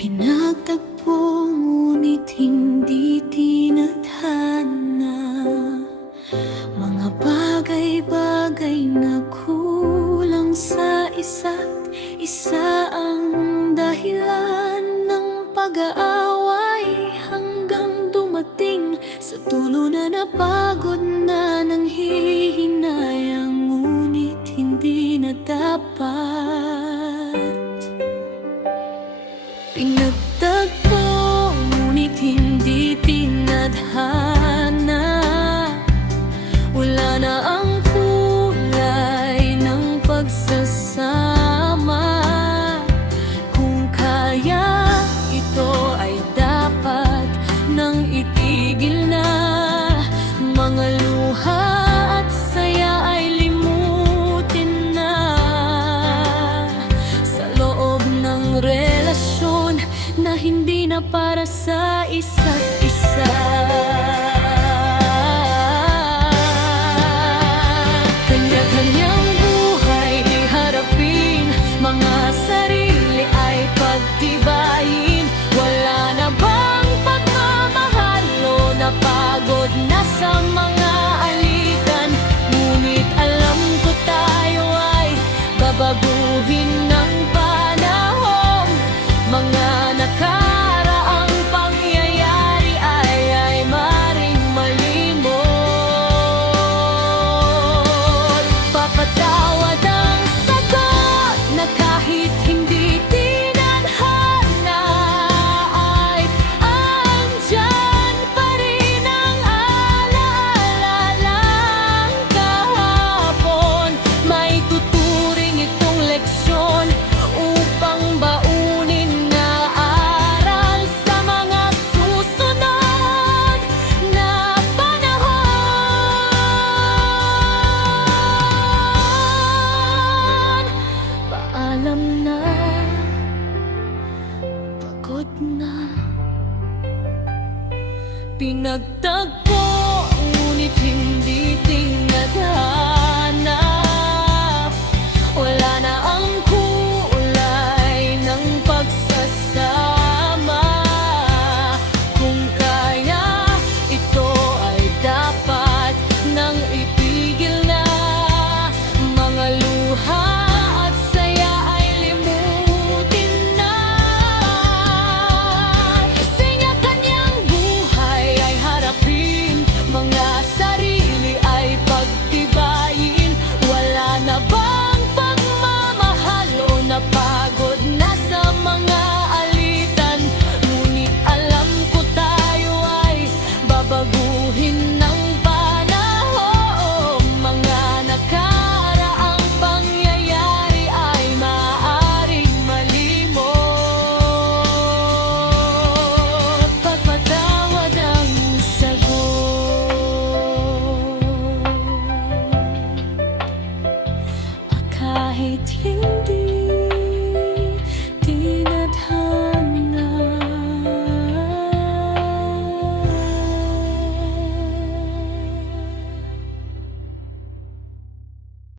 Pinagtagpo ngunit hindi tinadhana, mga bagay-bagay na kulang sa isa't isa ang dahilan ng pag-aaway, hanggang dumating sa dulo na napagod na ng hihinayang, ngunit hindi na dapat. Pinagtagpo ngunit hindi tinadhana, wala na ang kulay ng pagsasama. Kung kaya, ito ay dapat nang itigil na, mga luha at saya ay limutin na. Sa loob ng relasyon na hindi na para sa isa't isa, kanya-kanyang buhay iharapin, mga sarili ay pagtibayin. Wala na bang pagmamahal o napagod na sa mga alitan? Ngunit alam ko tayo ay babaguhin ng panahon. Mga nakaraang pangyayari ay maring malimot. Papatawad ang sagot na kahit hindi tinadhana, ay andyan pa rin ang alaala ng kahapon. May tuturing itong leksyon upang baunin na aral sa mga susunod na panahon. Paalam na, pagod na. Pinagtagpo ngunit hindi tinadhana, wala na ang kulay ng pagsasama. Kung kaya, ito ay dapat nang itigil na, mga luha at saya ay limutin na. Kanya-kanyang buhay ay harapin, mga sarili ay pagtibayin. Wala na bang pagmamahal o napagod na sa mga alitan? Ngunit alam ko tayo ay babaguhin ng panahon. Mga nakaraang pangyayari ay maaaring malimot. Pagpatawad ang sagot, kahit hindi